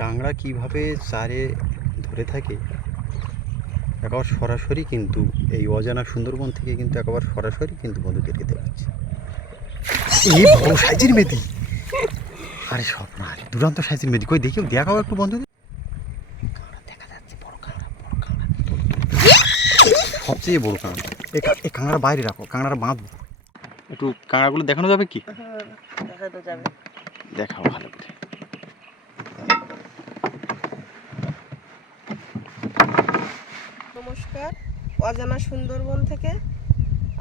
কাঁংড়া কীভাবে চারে ধরে থাকে? একবার সরাসরি কিন্তু এই অজানা সুন্দরবন থেকে কিন্তু একবার সরাসরি কিন্তু বন্ধুদেরকে দেখাচ্ছে এই বড় সাইজের মেদি আরে স্বপ্ন আরে দুরান্ত সাইজের মেদি কই দেখিও দেখাও একটু বন্ধুদের সবচেয়ে বড় কাঁংড়া এই কা- এই কাঁংড়া বাইরে রাখো কাঁংড়াটা বাঁধবো একটু কাঁংড়াগুলো দেখানো যাবে কি? হ্যাঁ দেখানো যাবে। দেখাও ভালো করে। নমস্কার। অজানা সুন্দরবন থেকে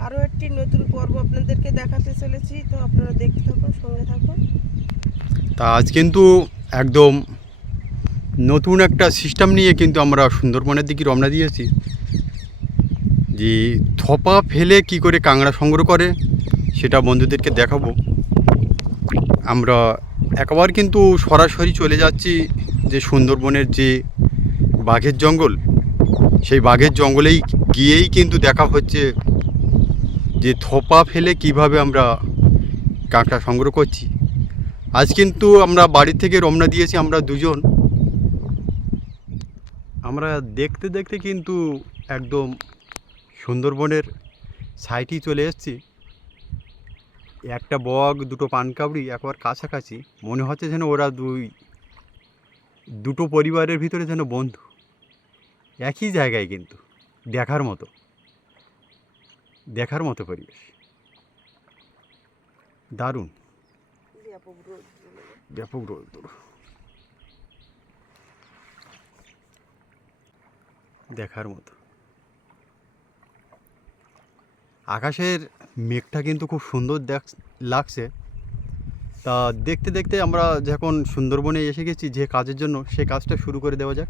আরও একটি নতুন পর্ব আপনাদেরকে দেখাতে চলেছি। তো আপনারা দেখতে থাকুন, সঙ্গে থাকুন। তা আজ কিন্তু একদম নতুন একটা সিস্টেম নিয়ে কিন্তু আমরা সুন্দরবনের দিকে রওনা দিয়েছি। যে থপা ফেলে কি করে কাঁংড়া সংগ্রহ করে, সেটা বন্ধুদেরকে দেখাবো। আমরা একবার কিন্তু সরাসরি চলে যাচ্ছি যে সুন্দরবনের যে বাঘের জঙ্গল। সেই বাঘের জঙ্গলেই গিয়েই কিন্তু দেখা হচ্ছে যে থোপা ফেলে কীভাবে আমরা কাঁকড়া সংগ্রহ করছি। আজ কিন্তু আমরা বাড়ি থেকে রওনা দিয়েছি, আমরা দুজন। আমরা দেখতে দেখতে কিন্তু একদম সুন্দরবনের সাইটেই চলে এসেছি। একটা বগ দুটো পানকাবড়ি, একবার কাছাকাছি। মনে হচ্ছে যেন ওরা দুই, দুটো পরিবারের ভিতরে যেন বন্ধু। একই জায়গায় কিন্তু দেখার মতো। দেখার মতো পরিবেশ। দারুণ। ব্যাপক রোদ্দুর দেখার মতো। আকাশের মেঘটা কিন্তু খুব সুন্দর দেখ লাগছে। তা দেখতে দেখতে আমরা যখন সুন্দরবনে এসে গেছি যে কাজের জন্য সে কাজটা শুরু করে দেওয়া যাক।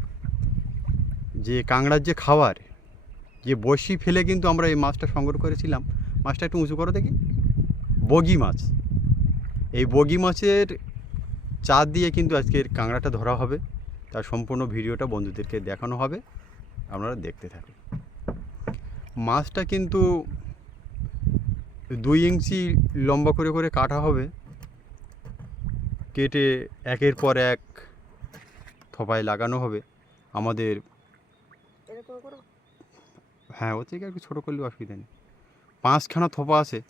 যে কাঁকড়ার যে খাবার, যে বসি ফেলে কিন্তু আমরা এই মাছটা সংগ্রহ করেছিলাম। মাছটা একটু উঁচু করো দেখি। বগি মাছ। এই বগি মাছের চার দিয়ে কিন্তু আজকের কাঁকড়াটা ধরা হবে। তার সম্পূর্ণ ভিডিওটা বন্ধুদেরকে দেখানো হবে। আপনারা দেখতে থাকুন। মাছটা কিন্তু দুই ইঞ্চি লম্বা করে করে কাটা হবে। কেটে একের পর এক থপায় লাগানো হবে। আমাদের হ্যাঁ ওর থেকে একটু ছোটো করলেও অসুবিধা নেই। পাঁচখানা থোপা আছে।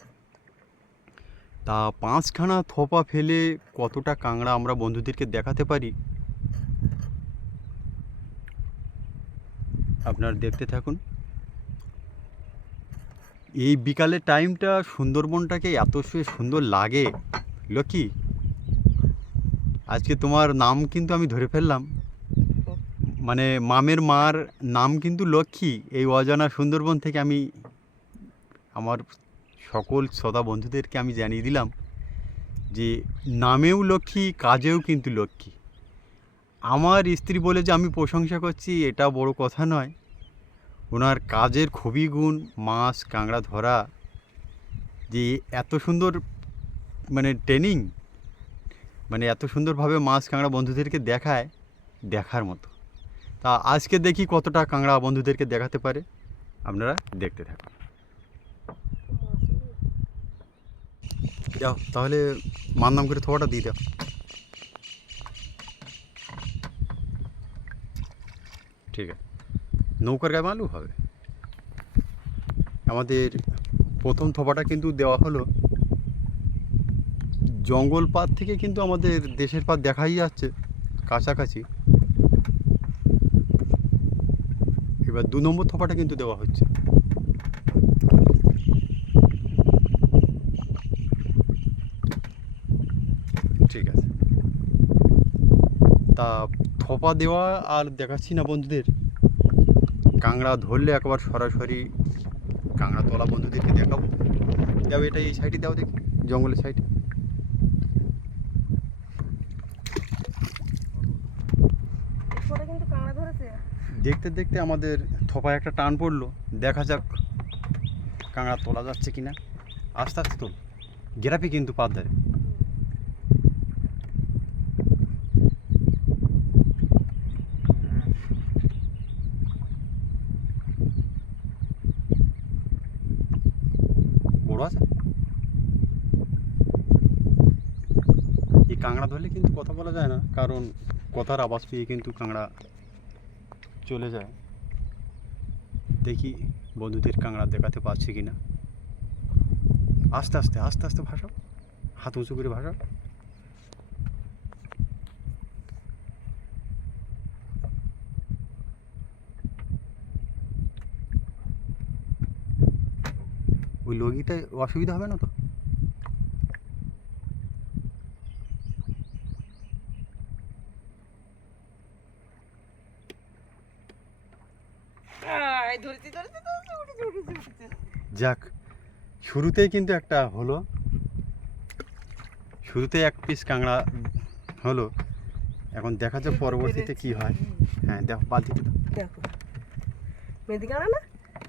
তা পাঁচখানা থোপা ফেলে কতটা কাঁকড়া আমরা বন্ধুদেরকে দেখাতে পারি? আপনার দেখতে থাকুন। এই বিকালের টাইমটা সুন্দরবনটাকে এত সুন্দর লাগে। লক্ষ্মী, আজকে তোমার নাম কিন্তু আমি ধরে ফেললাম। মানে মামের মার নাম কিন্তু লক্ষ্মী। এই অজানা সুন্দরবন থেকে আমি আমার সকল শ্রোতা বন্ধুদেরকে আমি জানিয়ে দিলাম যে নামেও লক্ষ্মী, কাজেও কিন্তু লক্ষ্মী। আমার স্ত্রী বলে যে আমি প্রশংসা করছি, এটা বড় কথা নয়। ওনার কাজের খুবই গুণ, মাছ, কাঁকড়া ধরা, যে এত সুন্দর মানে ট্রেনিং মানে এত সুন্দরভাবে মাছ, কাঁকড়া বন্ধুদেরকে দেখায়, দেখার মতো। তা আজকে দেখি কতটা কাঁকড়া বন্ধুদেরকে দেখাতে পারে। আপনারা দেখতে থাকুন। যাও, তাহলে মান নাম করে থোয়াটা দিয়ে দাও। ঠিক আছে। নৌকার গায়ে মালু হবে। আমাদের প্রথম থোপাটা কিন্তু দেওয়া হলো। জঙ্গল পাত থেকে কিন্তু আমাদের দেশের পাত দেখাই যাচ্ছে। কাছাকাছি। এবার দু নম্বর থোপাটা কিন্তু দেওয়া হচ্ছে। ঠিক আছে। তা থোপা দেওয়া আর দেখাচ্ছি না বন্ধুদের। কাঁকড়া ধরলে একবার সরাসরি কাঁকড়া তোলা বন্ধুদেরকে দেখাবো। যাও, এটা এই সাইডে দাও দেখি, জঙ্গলের সাইডে ওটা কিন্তু কাঁকড়া ধরেছে দেখতে দেখতে আমাদের থোপায় একটা টান পড়ল। দেখা যাক কাঁকড়া তোলা যাচ্ছে কিনা। আস্তে আস্তে তোল। গেরাপি কিন্তু পাত ধারে বড় আছে? এই কাঁকড়া ধরলে কিন্তু কথা বলা যায় না, কারণ কথার আওয়াজ পেয়ে কিন্তু কাঁকড়া চলে যায়। দেখি বন্ধুদের কাঁকড়া দেখাতে পারছি কি না আস্তে আস্তে আস্তে আস্তে ভাসাও। হাত উঁচু করে ভাসাও। ওই লগিটায় অসুবিধা হবে না তো আয়, ধরেছি, ধরেছি, ধরেছি, উঠেছে, উঠেছে, উঠেছে। যাক শুরুতেই কিন্তু একটা হলো। শুরুতে এক পিস কাঁকড়া হলো। এখন দেখা যাক পরবর্তীতে কি হয়। হ্যাঁ দেখো বালতিতে দেখো। মেহেদি কাঁড়া না?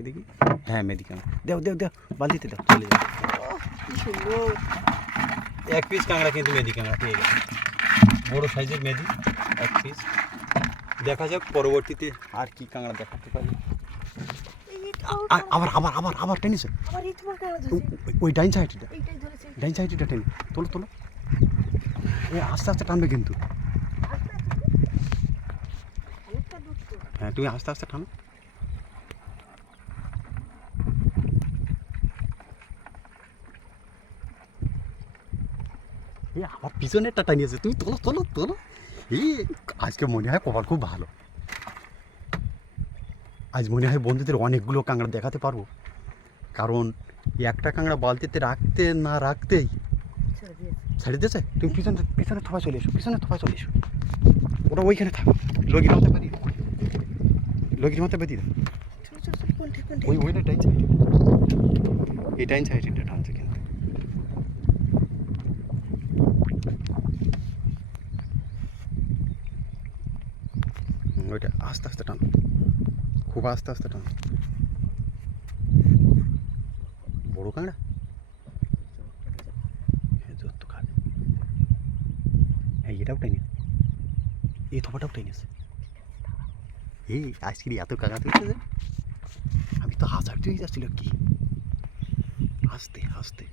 দেখি। হ্যাঁ মেদি কাঁকড়া। দেও দেও দেও বালতিতে দাও চলে যাও। এক পিস কাঁকড়া কিন্তু মেদি কাঁকড়া পেয়ে গেছে বড়ো সাইজের মেদি এক পিস দেখা যাক পরবর্তীতে আর কি কাঁকড়া দেখাতে পারি। আবার আবার আবার আবার টেনিস। ওই ডাইন সাইডটা এইটাই ধরেছে। ডাইন সাইডটা টেনে। তোলো তোলো। এ আস্তে আস্তে টানবে কিন্তু। হ্যাঁ তুমি আস্তে আস্তে টানো। আমার পিছনেরটা টানিয়েছে। তুমি তোলো তোলো তোলো। এই আজকে মনে হয় কপাল খুব ভালো। আজ মনে হয় বন্ধুদের অনেকগুলো কাঁকড়া দেখাতে পারব। কারণ একটা কাঁকড়া বালতিতে রাখতে না রাখতেই ছেড়ে দিয়েছে। তুমি পিছনে পিছনে থোপা চলে এসো পিছনে থোপা চলে এসো। ওটা ওইখানে থাকো। লগির মাথা বেরিয়ে দাও। লগির মাথা বেরিয়ে দাও। ছোট ছোট ছোট কোনটা কোনটা ওই ওইটা সাইড এই টাইন সাইড এটা টানছে কিন্তু। ওইটা আস্তে আস্তে টানো। খুব আস্তে আস্তে টানো। বড় কাঁকড়া? হ্যাঁ এটাও টাইনে এই থোপাটাও টাইনেছে এই আজকে এত কাঁকড়া তুলছে যে আমি তো হাজারটি হয়ে যাচ্ছিল কি? আস্তে আস্তে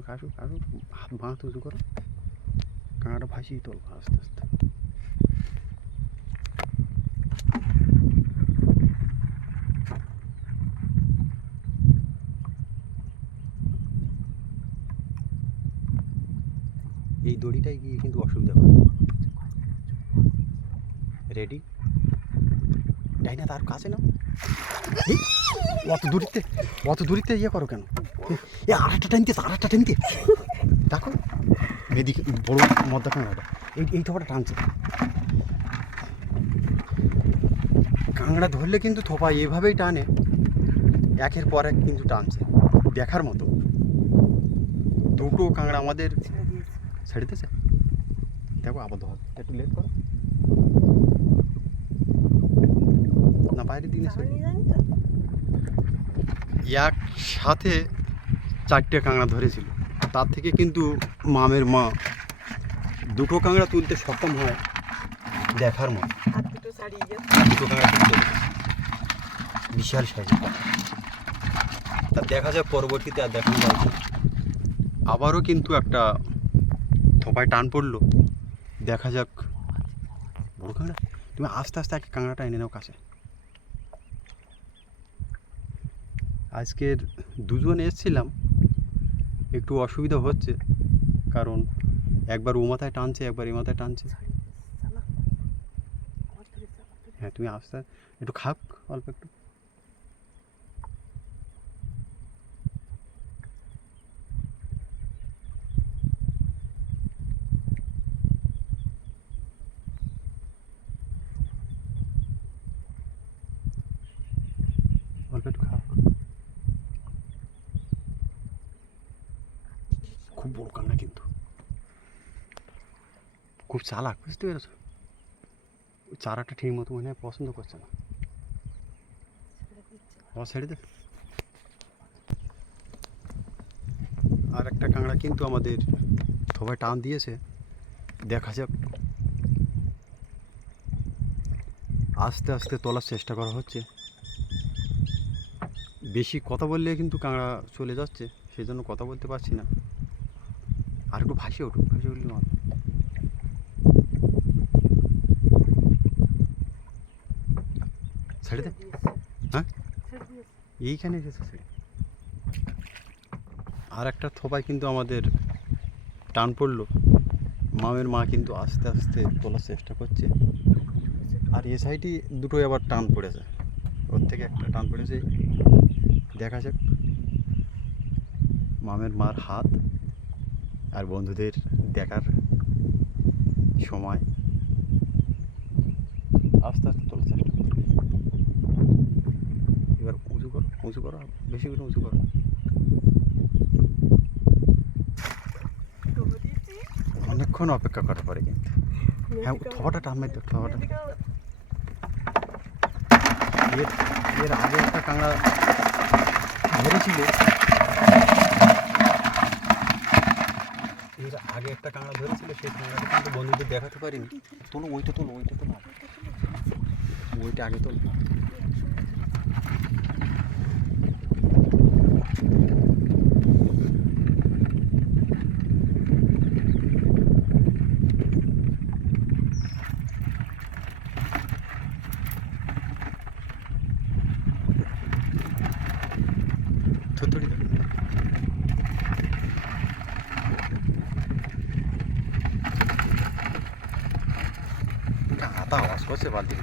আসুক আসুক আসুক বাঁ উঁচু করো। কাঁটা ভাসিয়ে তোল আস্তে আস্তে। এই দড়িটাই গিয়ে কিন্তু অসুবিধা করে রেডি ডাইনা তার কাছে না অত দূরিতে অত দূরিতে ইয়ে করো কেন? এ আর একটা টাইমতে আর একটা টাইমতে দেখো এদিকে বড় মদ্দা কাঁকড়াটা এই এই থোপাটা টানছে। কাঁকড়া ধরলে কিন্তু থোপা এভাবেই টানে একের পর এক কিন্তু টানছে। দেখার মতো। দুটো কাঁকড়া আমাদের ছেড়ে দিয়েছে। দেখো আবদ্ধ হবে। একটু লেট করো। না বাইরে দিনে একসাথে চারটে কাঁকড়া ধরেছিল। তার থেকে কিন্তু মামের মা দুটো কাঁকড়া তুলতে সক্ষম হয় দেখার মতো। দুটো কাঁকড়া তুলতে বিশাল সাইজের তা দেখা যাক পরবর্তীতে আর দেখানো যাবে আবারও কিন্তু একটা থোপায় টান পড়ল। দেখা যাক। বড় কাঁকড়া? তুমি আস্তে আস্তে এক কাঁকড়াটা এনে নাও কাছে। আজকের দুজন এসছিলাম। একটু অসুবিধা হচ্ছে। কারণ একবার ও মাথায় টানছে, একবার এই মাথায় টানছে। হ্যাঁ তুমি আস্তে একটু খাক অল্প একটু। অল্প একটু খাক বড় কান্না কিন্তু। খুব চালাক, বুঝতে পেরেছ? চারাটা ঠিক মতো মনে হয় পছন্দ করছে না। ছেড়ে দে। আর একটা কাঁকড়া কিন্তু আমাদের সবাই টান দিয়েছে। দেখা যাক। আস্তে আস্তে তোলার চেষ্টা করা হচ্ছে। বেশি কথা বললে কিন্তু কাঁকড়া চলে যাচ্ছে সেই জন্য কথা বলতে পারছি না। আর একটু ভাসিয়ে উঠুক ভাসিয়ে উঠলে মাছ ছেড়ে দে। হ্যাঁ? এইখানে এসেছে ছেড়ে। আর একটা থোপায় কিন্তু আমাদের টান পড়ল। মামের মা কিন্তু আস্তে আস্তে তোলার চেষ্টা করছে। আর এ সাইডে দুটোই আবার টান পড়েছে। ওর থেকে একটা টান পড়েছে। দেখা যাক। মামের মার হাত আর বন্ধুদের দেখার সময়। আস্তে আস্তে তোলার চেষ্টা এবার উঁচু করো উঁচু করো, বেশি করে উঁচু করো। অনেকক্ষণ অপেক্ষা করার পরে কিন্তু। হ্যাঁ থবাটা টান তো এর এর আগে একটা কাঁকড়া ধরেছিল। এর আগে একটা কাঁকড়া ধরেছিল, সেই কাঁকড়াটা কিন্তু বন্ধুদের দেখাতে পারিনি। তোলো, ওইটা তোলো ওইটা তোলো। ওইটা আগে তোলো থুতুড়ি দাও। করছে বালতি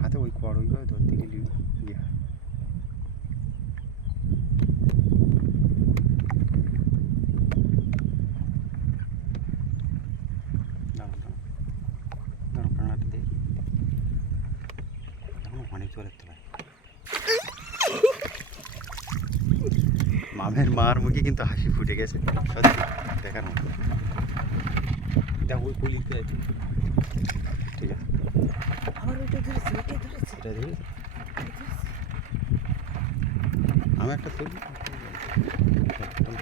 হাতে ওই কর ওইভাবে ধরতে গেলে ইয়ে। অনেক জোরের তোলায় মামের মার মুখে কিন্তু হাসি ফুটে গেছে। সত্যি দেখার মতো। দেখ আছে ঠিক আছে। আবার ওইটা ধরেছে ওইটা ধরেছে। এটা আমি একটা তুলি।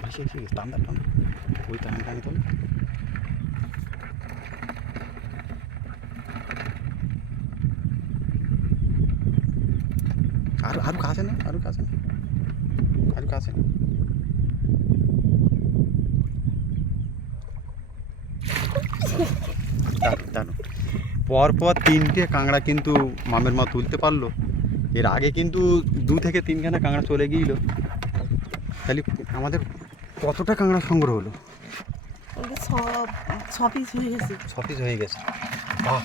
ভাসি এসে গেছে টান টান ওই টান টান তোল। আরও আরও কাছে না আরও কাছে না আরও কাছে না পরপর তিনটে কাঁকড়া কিন্তু মামের মা তুলতে পারল। এর আগে কিন্তু দু থেকে তিনখানা কাঁকড়া চলে গিয়েছিল। তাহলে আমাদের কতটা কাঁকড়া সংগ্রহ হলো? আমাদের সব ছ হয়ে গেছে। ছ হয়ে গেছে। বাহ!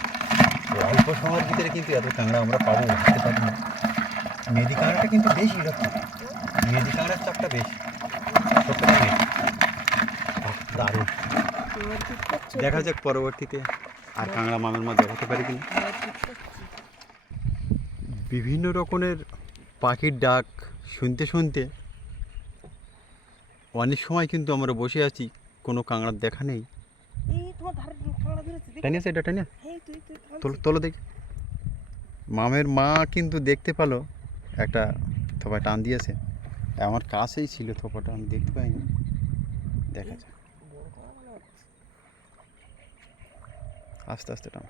অল্প সময়ের ভিতরে কিন্তু এত কাঁকড়া আমরা পাবো ভাবতে পারি না মেদি কাঁকড়াটা কিন্তু বেশি এরকম মেদি কাঁকড়ার চাপটা বেশি। দারুণ? দেখা যাক পরবর্তীতে আর কাঁকড়া মামের মা দেখাতে পারি কিনা। বিভিন্ন রকমের পাখির ডাক শুনতে শুনতে অনেক সময় কিন্তু আমরা বসে আছি কোনো কাঁকড়ার দেখা নেই। টানিয়েছে এটা টানিয়া তোলো তোলো দেখি। মামের মা কিন্তু দেখতে পেল একটা থোপা টান দিয়েছে। আমার কাছেই ছিল থোপাটা আমি দেখতে পাইনি। দেখা যাক বড় কাঁকড়া মনে হচ্ছে। আস্তে আস্তে টান।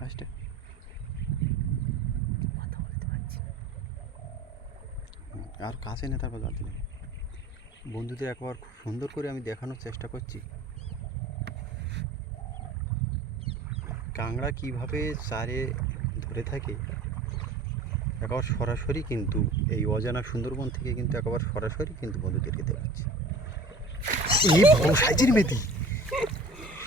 আস্তে। আর কাছে না তারপর নেই বন্ধুদের একবার খুব সুন্দর করে আমি দেখানোর চেষ্টা করছি। কাংড়া কীভাবে চারে ধরে থাকে একবার সরাসরি কিন্তু এই অজানা সুন্দরবন থেকে কিন্তু একবার সরাসরি কিন্তু বন্ধুদেরকে দেখাচ্ছি এই বড় সাইজের মেদি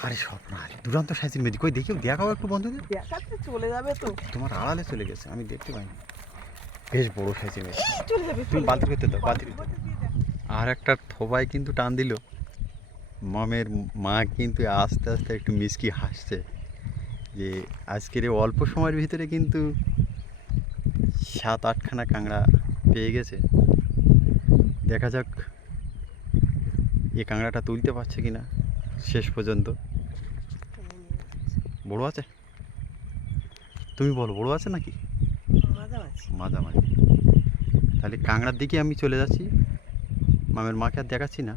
আরে স্বপ্ন আরে দুরান্ত সাইজের মেদি কই দেখি দেখাও একটু বন্ধুদের। দেখাতে চলে যাবে তো। তোমার আড়ালে চলে গেছে আমি দেখতে পাইনি। বেশ বড় সাইজের মেদি চলে যাবে তুমি চলে বালতি করতে দাও বালতি বালতির মধ্যে দিয়ে দাও। আর একটা থোবায় কিন্তু টান দিল। মামের মা কিন্তু আস্তে আস্তে একটু মিসকি হাসছে যে আজকের এই অল্প সময়ের ভিতরে কিন্তু সাত আটখানা কাঁকড়া পেয়ে গেছে। দেখা যাক এ কাঁকড়াটা তুলতে পারছে কি না শেষ পর্যন্ত। বড় আছে? তুমি বলো বড় আছে নাকি? মাঝামাঝি। তাহলে কাঁকড়ার দিকে আমি চলে যাচ্ছি। মামের মাকে আর দেখাচ্ছি না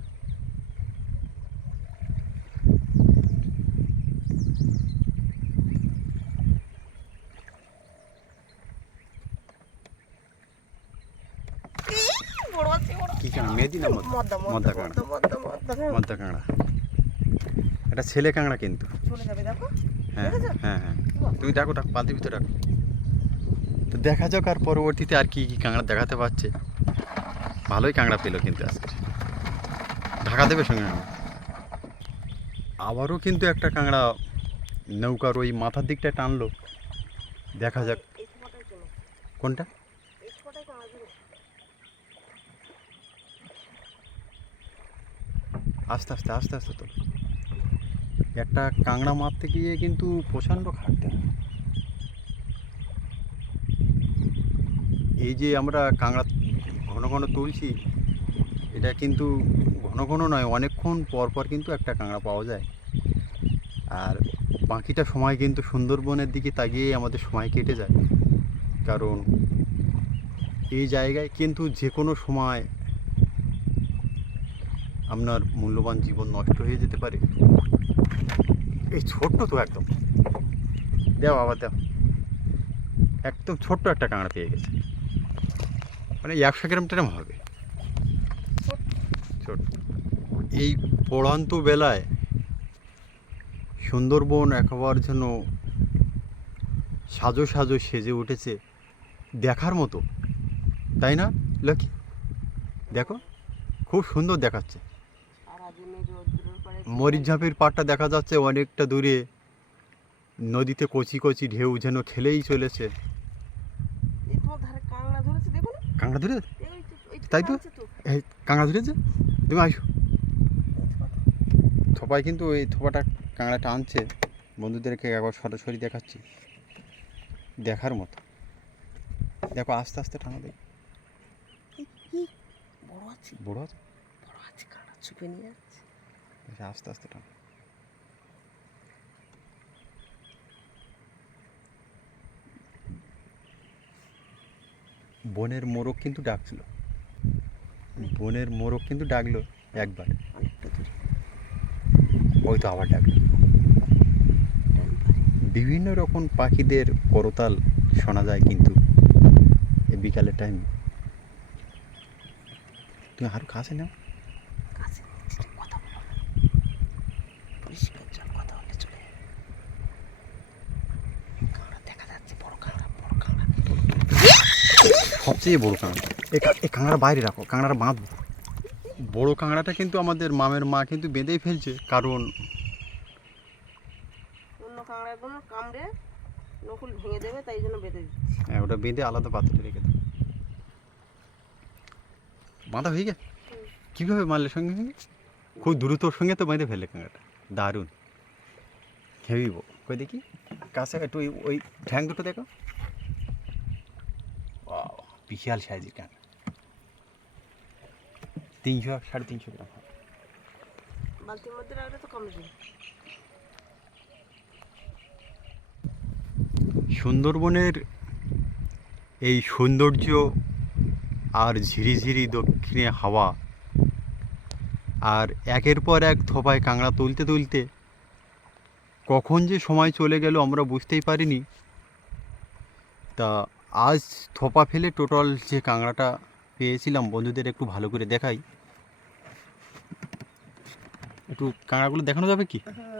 বড় আছে বড় না মদ্দা মদ্দা কাঁকড়া। মদ্দা কাঁকড়া। এটা ছেলে কাঁকড়া কিন্তু। দেখো। হ্যাঁ হ্যাঁ হ্যাঁ। তুমি ডাকো ডাকো পালতির ভিতরে ডাকো তো দেখা যাক আর পরবর্তীতে আর কি কি কাঁকড়া দেখাতে পারছে। ভালোই কাঁকড়া পেল কিন্তু আজকে। ঢাকা দেবে সঙ্গে। আবারও কিন্তু একটা কাঁকড়া নৌকার ওই মাথার দিকটা টানলো। দেখা যাক। কোনটা এই ছোটাই কাঁড়া ধরে আস্তে আস্তে আস্তে আস্তে তো একটা কাঁকড়া মারতে গিয়ে কিন্তু প্রচণ্ড খাটতে এই যে আমরা কাঁকড়া ঘন ঘন তুলছি, এটা কিন্তু ঘন ঘন নয়, অনেকক্ষণ পর পর কিন্তু একটা কাঁকড়া পাওয়া যায়। আর বাকিটা সময় কিন্তু সুন্দরবনের দিকে তাকিয়েই আমাদের সময় কেটে যায়। কারণ এই জায়গায় কিন্তু যে কোনো সময় আপনার মূল্যবান জীবন নষ্ট হয়ে যেতে পারে। এই ছোট্ট তো একদম। দেও আবার দেও। একদম ছোট্ট একটা কাঁকড়া পেয়ে গেছে। মানে একশো গ্রাম টেরাম হবে। ছোট। এই পড়ান্ত বেলায় সুন্দরবন একবার যেন সাজো সাজো সেজে উঠেছে দেখার মতো। তাই না, লক্ষ্মী? দেখো, খুব সুন্দর দেখাচ্ছে। মরিচঝাপের পাড়টা দেখা যাচ্ছে অনেকটা দূরে। নদীতে কচি কচি ঢেউ যেন খেলেই চলেছে। এই কাঁকড়া ধরেছে দেখো কাঁকড়া ধরে? এই তাই তো? এই কাঁকড়া ধরেছে? তুমি আসো থোপায় কিন্তু ওই থোপাটা কাঁকড়াটা আনছে। বন্ধুদেরকে একবার সরাসরি দেখাচ্ছি। দেখার মতো। দেখো আস্তে আস্তে টানা দেখ। বড় আছে। বড় আছে? বড় আছে কাঁকড়া চুপে নিয়ে আস্তে আস্তে টানা। বনের মোরগ কিন্তু ডাকছিল। বনের মোরগ কিন্তু ডাকলো একবার। ওই তো আবার ডাকলো। বিভিন্ন রকম পাখিদের করতাল শোনা যায় কিন্তু বিকালের টাইম তুমি আরও কাছে নাও কাছে নিচে কথা বলো না পরিষ্কার জল কথা বলে চলে যাবে কাঁকড়া দেখা যাচ্ছে বড় কাঁকড়া বড় কাঁকড়া সবচেয়ে বড় কাঁকড়া। এই কাঁকড়া বাইরে রাখো কাঁকড়াটা বাঁধবো বড় কাঁকড়াটা কিন্তু আমাদের মামের মা কিন্তু বেঁধেই ফেলছে কারণ অন্য কাঁকড়াগুলো কামড়ে নকুল ভেঙে দেবে তাই জন্য বেঁধে দিচ্ছি। হ্যাঁ, ওটা বেঁধে আলাদা পাত্রে রেখে দেবো বাঁধা হয়ে গেছে? কীভাবে মারলে সঙ্গে সঙ্গে? খুব দ্রুতর সঙ্গে তো বেঁধে ফেললে কাঁকড়াটা। দারুণ। হেভিব কই দেখি? কাছে একটু ওই ঠ্যাং দুটো দেখো। বিশাল সাইজের কাঁকড়া তিনশো সাড়ে তিনশো গ্রাম বালতির মধ্যে রাখলে তো কমে সুন্দরবনের এই সৌন্দর্য আর ঝিরিঝিরি দক্ষিণে হাওয়া আর একের পর এক থোপায় কাঁকড়া তুলতে তুলতে কখন যে সময় চলে গেল আমরা বুঝতেই পারিনি। তা আজ থোপা ফেলে টোটাল যে কাঁকড়াটা পেয়েছিলাম বন্ধুদের একটু ভালো করে দেখাই। একটু কাঁকড়াগুলো দেখানো যাবে কি? হ্যাঁ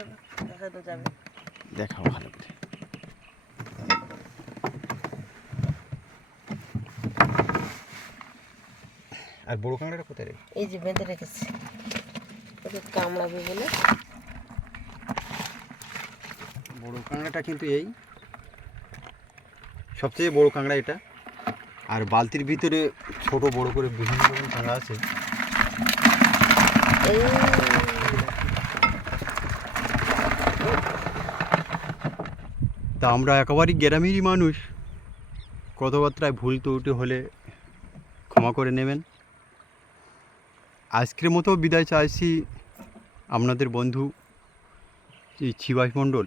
দেখাও ভালো করে। আর বড় কাঁকড়াটা কোথায় রে? এই যে বেঁধে রেখেছি। ওকে কামড়াবে বলে। বড় কাঁকড়াটা কিন্তু এই। সবচেয়ে বড় কাঁকড়া এটা। আর বালতির ভিতরে ছোট, বড় করে বিভিন্ন রকম কাঁকড়া আছে। তা আমরা একেবারেই গ্রামেরই মানুষ। কথাবার্তায় ভুল ত্রুটি হলে ক্ষমা করে নেবেন। আজকের মতো বিদায় চাইছি আপনাদের বন্ধু এই চিবাস মণ্ডল।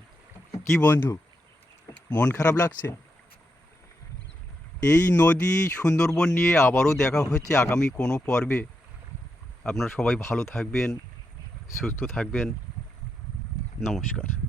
কী বন্ধু? মন খারাপ লাগছে? এই নদী সুন্দরবন নিয়ে আবারও দেখা হচ্ছে আগামী কোনো পর্বে। আপনারা সবাই ভালো থাকবেন, সুস্থ থাকবেন। নমস্কার।